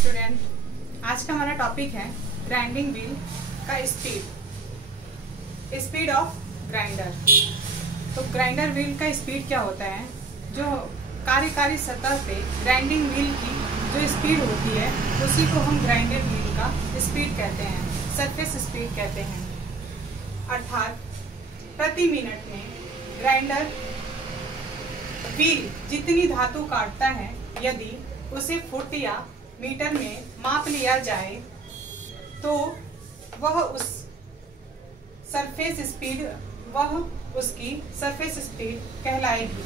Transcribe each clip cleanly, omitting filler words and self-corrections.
Student, आज का हमारा टॉपिक है ग्राइंडिंग व्हील का स्पीड ऑफ ग्राइंडर। तो ग्राइंडर व्हील का स्पीड क्या होता है? जो कार्यकारी सतह पे ग्राइंडिंग व्हील की जो स्पीड होती है उसी को हम ग्राइंडर व्हील का स्पीड कहते हैं, सरफेस स्पीड कहते हैं। अर्थात प्रति मिनट में ग्राइंडर व्हील जितनी धातु काटता है, यदि उसे फुट या मीटर में माप लिया जाए तो वह उसकी सरफेस स्पीड कहलाएगी।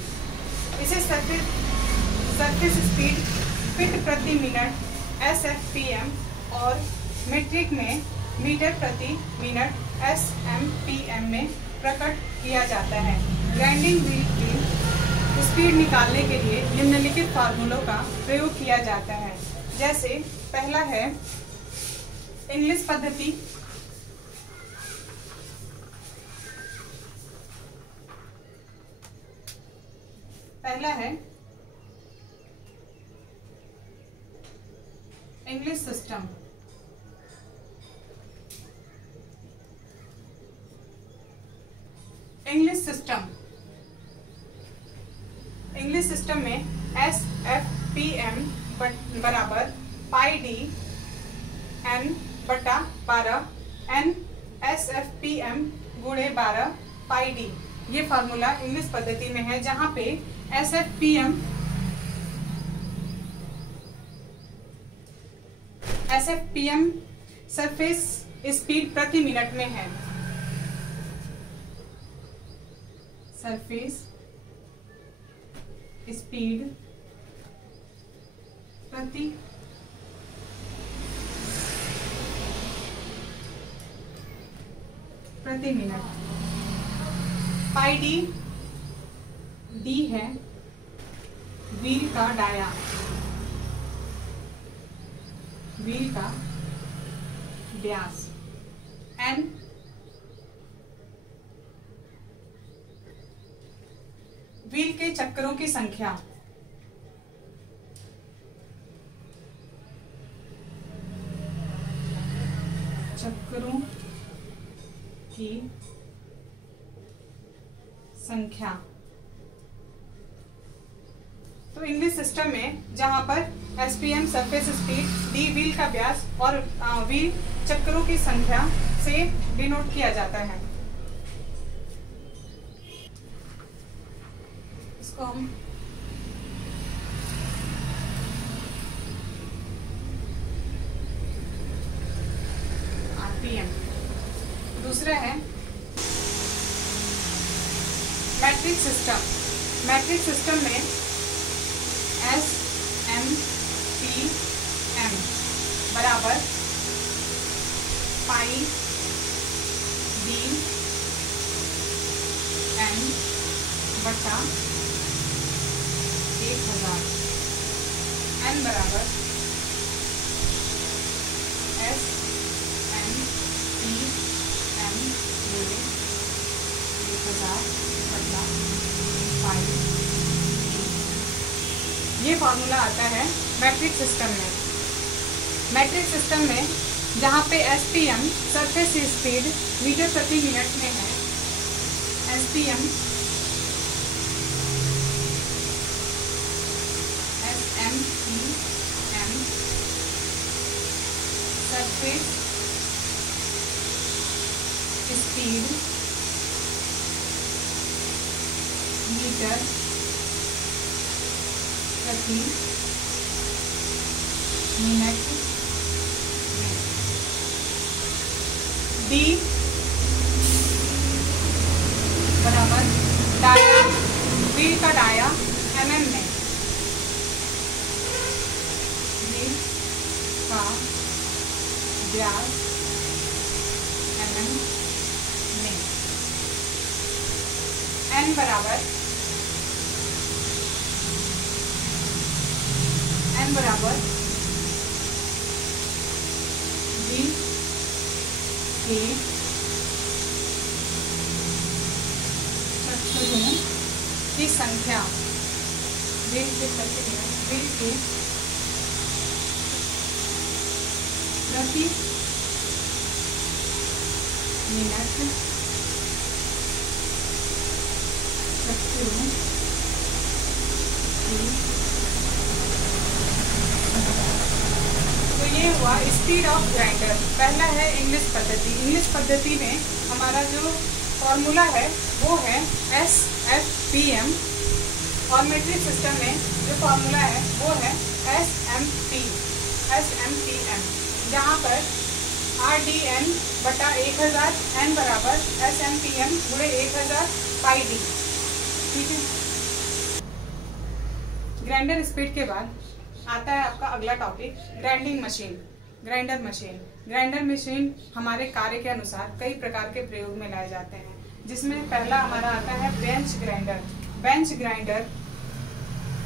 इसे सरफेस स्पीड फीट प्रति मिनट SFPM और मीट्रिक में मीटर प्रति मिनट SMPM में प्रकट किया जाता है। ग्राइंडिंग व्हील की स्पीड निकालने के लिए निम्नलिखित फार्मूलों का प्रयोग किया जाता है। जैसे पहला है इंग्लिश पद्धति, इंग्लिश सिस्टम। इंग्लिश सिस्टम में SFPM बराबर पाई डी N बटा 12 N SFPM गुणे 12 पाई डी। ये फार्मूला इंग्लिश पद्धति में है, जहां पे SFPM सरफेस स्पीड प्रति मिनट में है। सरफेस स्पीड प्रति मिनट। पाई डी है व्हील का डाया, व्हील का व्यास। N व्हील के चक्रों की संख्या। चक्रों की संख्या। तो इंग्लिश सिस्टम में जहां पर SPM surface speed, D wheel का व्यास और व्हील चक्रों की संख्या से डिनोट किया जाता है। इसको हम RPM। दूसरा है मैट्रिक सिस्टम। मैट्रिक सिस्टम में SMPM बराबर पाई डी N बटा 1000। N बराबर SMPM गुणे 1000 बटा पाई। ये फॉर्मूला आता है मैट्रिक सिस्टम में। मैट्रिक सिस्टम में जहाँ पे SPM सरफेस स्पीड मीटर प्रति मिनट में है, SMPM सरफेस स्पीड मीटर प्रति मिनट में। D बराबर डाया, व्हील का डाया mm में, व्हील का व्यास mm में। N बराबर व्हील के चक्रों की संख्या, व्हील के प्रति मिनट तो ये हुआ स्पीड ऑफ ग्राइंडर। पहला है इंग्लिश पद्धति। इंग्लिश पद्धति में हमारा जो फॉर्मूला है वो है SFPM, और मीट्रिक सिस्टम में जो फॉर्मूला है वो है SMPM, जहाँ पर RDN बटा 1000 N बराबर SMPM गुणे 1000 पाई D। ठीक है। ग्राइंडर स्पीड के बाद आता है आपका अगला topic grinding machine, grinder machine. Grinder machine हमारे कार्य के अनुसार कई प्रकार के प्रयोग में लाए जाते हैं, जिसमें पहला हमारा आता है बेंच ग्राइंडर। बेंच ग्राइंडर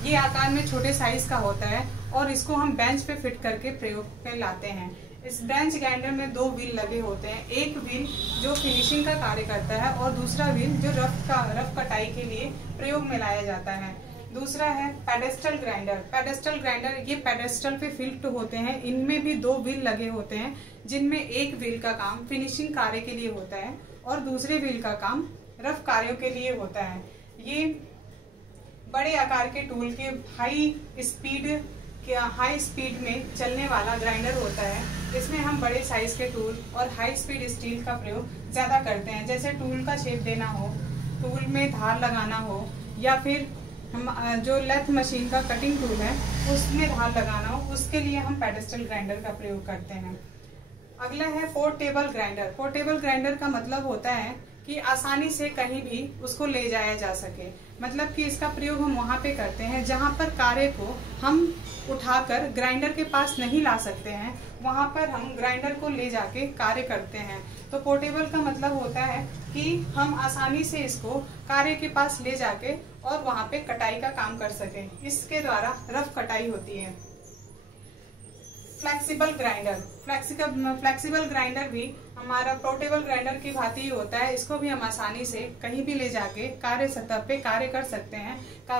ये आकार में छोटे साइज का होता है और इसको हम बेंच पे फिट करके प्रयोग पे लाते हैं। इस बेंच ग्राइंडर में 2 व्हील लगे होते हैं, एक व्हील जो फिनिशिंग का कार्य करता है और दूसरा व्हील जो रफ कटाई के लिए प्रयोग में लाया जाता है। दूसरा है पेडेस्टल ग्राइंडर। पेडेस्टल ग्राइंडर ये पेडेस्टल पे फिट होते हैं, इनमें भी 2 व्हील लगे होते हैं, जिनमें एक व्हील का काम फिनिशिंग कार्य के लिए होता है और दूसरे व्हील का काम रफ कार्यों के लिए होता है। ये बड़े आकार के टूल के हाई स्पीड में चलने वाला ग्राइंडर होता है। इसमें हम बड़े साइज के टूल और हाई स्पीड स्टील का प्रयोग ज्यादा करते हैं, जैसे टूल का शेप देना हो, टूल में धार लगाना हो, या फिर हम जो लेथ मशीन का कटिंग टूल है उसमें धार लगाना हो, उसके लिए हम पेडेस्टल ग्राइंडर का प्रयोग करते हैं। अगला है पोर्टेबल ग्राइंडर। पोर्टेबल ग्राइंडर का मतलब होता है कि आसानी से कहीं भी उसको ले जाया जा सके। मतलब कि इसका प्रयोग हम वहाँ पे करते हैं जहाँ पर कार्य को हम उठाकर ग्राइंडर के पास नहीं ला सकते हैं, वहाँ पर हम ग्राइंडर को ले जाके कार्य करते हैं। तो पोर्टेबल का मतलब होता है कि हम आसानी से इसको कार्य के पास ले जाके और वहाँ पे कटाई का काम कर सकें। इसके द्वारा रफ कटाई होती है। Flexible grinder. फ्लेक्सिबल ग्राइंडर भी हमारा पोर्टेबल ग्राइंडर की भांति ही होता है। इसको भी हम आसानी से कहीं भी ले जाके कार्य सतह पे कार्य कर सकते हैं।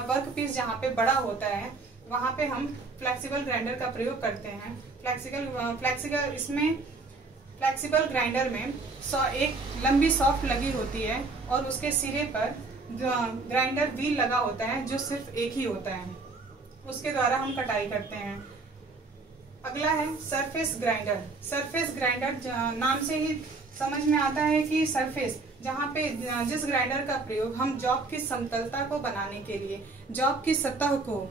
वर्क पीस जहाँ पे बड़ा होता है वहाँ पे हम फ्लेक्सिबल ग्राइंडर का प्रयोग करते हैं। फ्लेक्सिबल ग्राइंडर में एक लंबी सॉफ्ट लगी होती है और उसके सिरे पर ग्राइंडर व्हील लगा होता है जो सिर्फ एक ही होता है, उसके द्वारा हम कटाई करते हैं। अगला है सरफेस ग्राइंडर। सरफेस ग्राइंडर नाम से ही समझ में आता है कि सरफेस, जहाँ पे जिस ग्राइंडर का प्रयोग हम जॉब की समतलता को बनाने के लिए, जॉब की सतह को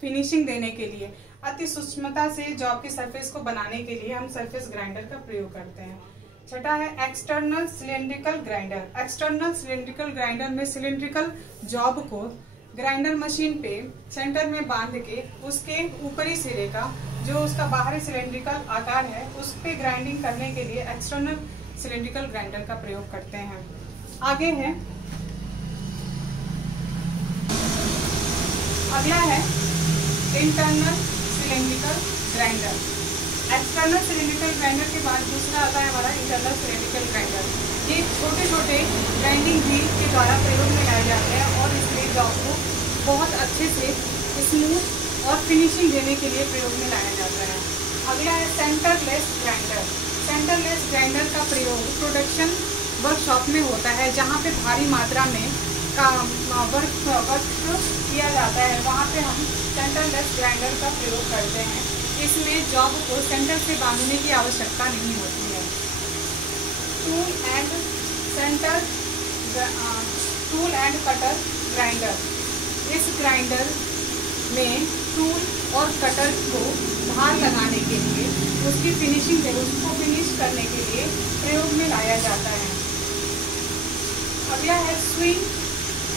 फिनिशिंग देने के लिए, अति सूक्ष्मता से जॉब की सरफेस को बनाने के लिए हम सरफेस ग्राइंडर का प्रयोग करते हैं। छठा है external cylindrical grinder. External cylindrical grinder में सिलेंड्रिकल जॉब को ग्राइंडर मशीन पे सेंटर में बांध के उसके ऊपरी सिरे का जो उसका बाहरी सिलेंड्रिकल आकार है उस पे ग्राइंडिंग करने के लिए एक्सटर्नल सिलेंड्रिकल ग्राइंडर का प्रयोग करते हैं। आगे है अगला है internal cylindrical grinder. External cylindrical grinder के बाद दूसरा आता है हमारा इंटरनल सिलेंड्रिकल ग्राइंडर। ये छोटे छोटे ग्राइंडिंग व्हील के द्वारा प्रयोग में लाए जाते हैं और इसलिए जॉब को बहुत अच्छे से स्मूथ और फिनिशिंग देने के लिए प्रयोग में लाया जाता है। अगला है सेंटरलेस ग्राइंडर। सेंटरलेस ग्राइंडर का प्रयोग प्रोडक्शन वर्कशॉप में होता है, जहाँ पे भारी मात्रा में वर्क किया जाता है, वहाँ पे हम सेंटरलेस ग्राइंडर का प्रयोग करते हैं। इसमें जॉब को सेंटर से बांधने की आवश्यकता नहीं होती है। Tool end cutter grinder. इस ग्राइंडर में टूल और कटर को धार लगाने के लिए, उसको फिनिश करने के लिए प्रयोग में लाया जाता है। अगला है swing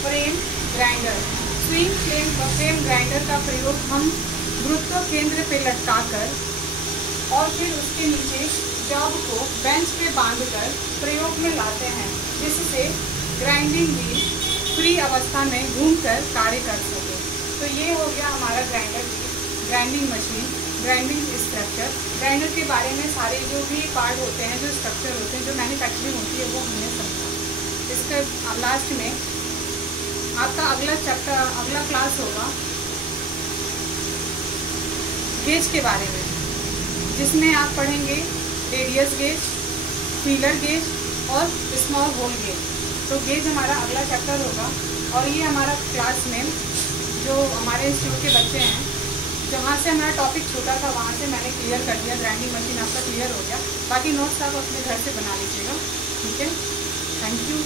frame grinder. Swing frame grinder का प्रयोग हम गुरुत्व केंद्र पे लटकाकर और फिर उसके नीचे जॉब को बेंच पे बांधकर प्रयोग में लाते हैं, जिससे ग्राइंडिंग व्हील फ्री अवस्था में घूमकर कार्य कर सके। तो ये हो गया हमारा grinding machine, grinding structure. Grinder के बारे में सारे जो भी पार्ट होते हैं, जो स्ट्रक्चर होते हैं, जो मैन्युफैक्चरिंग होती है, वो हमने समझा। इसके लास्ट में आपका अगला क्लास होगा गेज के बारे में। जिसमें आप पढ़ेंगे रेडियस गेज, फीलर गेज और स्मॉल होल गेज। तो गेज हमारा अगला चैप्टर होगा। और ये हमारा क्लास में जो हमारे इंस्टीट्यूट के बच्चे हैं, जहाँ से हमारा टॉपिक छोटा था वहाँ से मैंने क्लियर कर दिया। ग्राइंडिंग मशीन आपका क्लियर हो गया। बाकी नोट्स आप अपने घर से बना लीजिएगा। ठीक है, थैंक यू।